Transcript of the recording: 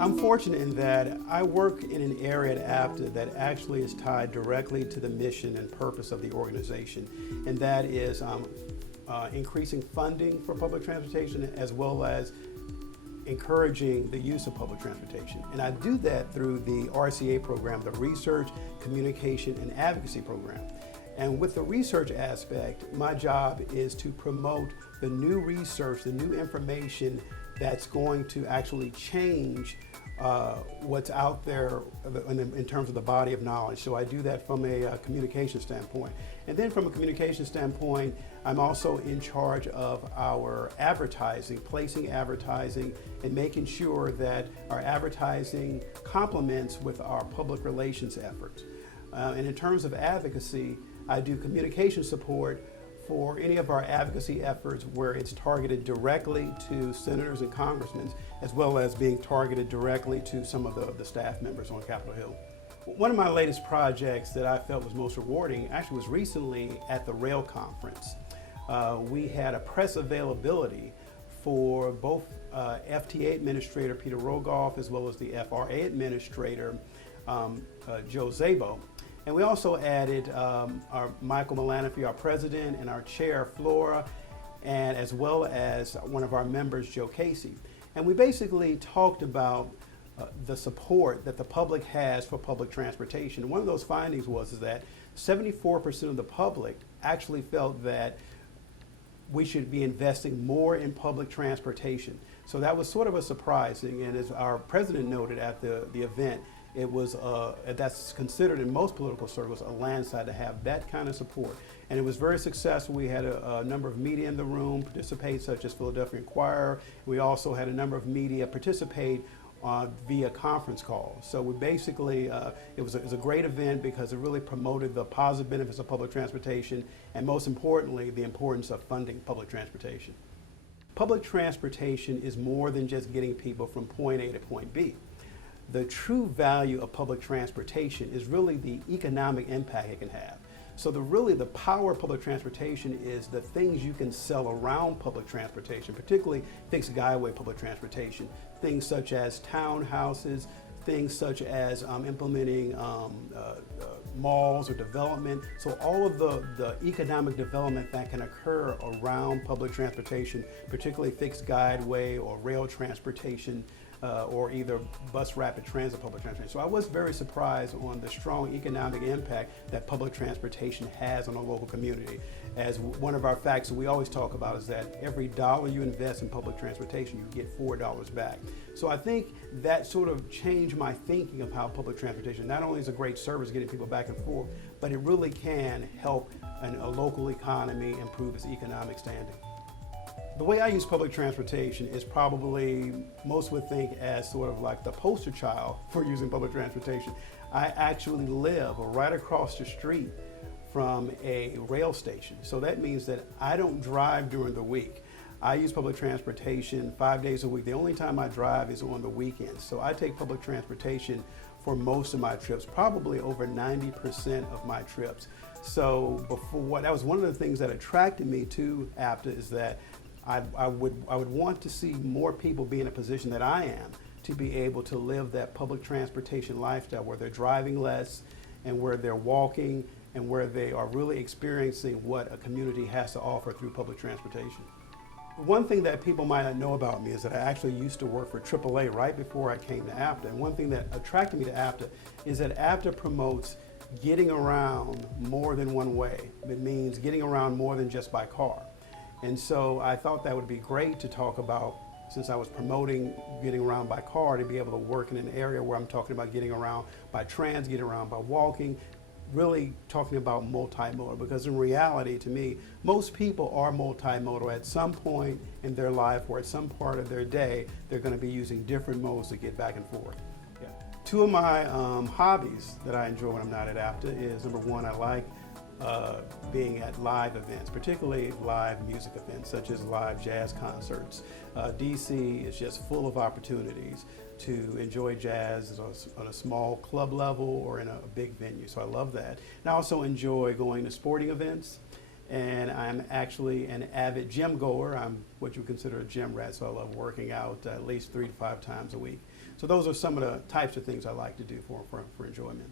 I'm fortunate in that I work in an area at APTA that actually is tied directly to the mission and purpose of the organization, and that is increasing funding for public transportation as well as encouraging the use of public transportation. And I do that through the RCA program, the Research, Communication, and Advocacy program. And with the research aspect, my job is to promote the new research, the new information that's going to actually change what's out there in terms of the body of knowledge. So I do that from a communication standpoint. And then from a communication standpoint, I'm also in charge of our advertising, placing advertising and making sure that our advertising complements with our public relations efforts. And in terms of advocacy, I do communication support for any of our advocacy efforts where it's targeted directly to senators and congressmen, as well as being targeted directly to some of the staff members on Capitol Hill. One of my latest projects that I felt was most rewarding actually was recently at the Rail Conference. We had a press availability for both FTA Administrator Peter Rogoff as well as the FRA Administrator Joe Szabo. And we also added our Michael Milanofi, our president, and our chair, Flora, and as well as one of our members, Joe Casey. And we basically talked about the support that the public has for public transportation. And one of those findings was that 74% of the public actually felt that we should be investing more in public transportation. So that was sort of a surprising, and as our president noted at the event, it was that's considered in most political circles a landslide to have that kind of support. And it was very successful. We had a number of media in the room participate, such as Philadelphia Inquirer. We also had a number of media participate via conference calls. So we basically, it was a great event because it really promoted the positive benefits of public transportation and most importantly, the importance of funding public transportation. Public transportation is more than just getting people from point A to point B. The true value of public transportation is really the economic impact it can have. So the power of public transportation is the things you can sell around public transportation, particularly fixed guideway public transportation, things such as townhouses, things such as implementing malls or development. So all of the economic development that can occur around public transportation, particularly fixed guideway or rail transportation, or either bus rapid transit public transportation. So I was very surprised on the strong economic impact that public transportation has on a local community. As one of our facts that we always talk about is that every dollar you invest in public transportation, you get $4 back. So I think that sort of changed my thinking of how public transportation not only is a great service getting people back and forth, but it really can help a local economy improve its economic standing. The way I use public transportation is probably most would think as sort of like the poster child for using public transportation. I actually live right across the street from a rail station. So that means that I don't drive during the week. I use public transportation 5 days a week. The only time I drive is on the weekends. So I take public transportation for most of my trips, probably over 90% of my trips. So that was one of the things that attracted me to APTA is that I would want to see more people be in a position that I am to be able to live that public transportation lifestyle where they're driving less and where they're walking and where they are really experiencing what a community has to offer through public transportation. One thing that people might not know about me is that I actually used to work for AAA right before I came to APTA. And one thing that attracted me to APTA is that APTA promotes getting around more than one way. It means getting around more than just by car. And so I thought that would be great to talk about, since I was promoting getting around by car, to be able to work in an area where I'm talking about getting around by trans, getting around by walking, really talking about multimodal, because in reality, to me, most people are multimodal at some point in their life or at some part of their day. They're going to be using different modes to get back and forth. Yeah. Two of my hobbies that I enjoy when I'm not at APTA is, number one, I like being at live events, particularly live music events such as live jazz concerts. DC is just full of opportunities to enjoy jazz on a small club level or in a big venue, so I love that. And I also enjoy going to sporting events And I'm actually an avid gym goer. I'm what you consider a gym rat, so I love working out at least 3 to 5 times a week. So those are some of the types of things I like to do for enjoyment.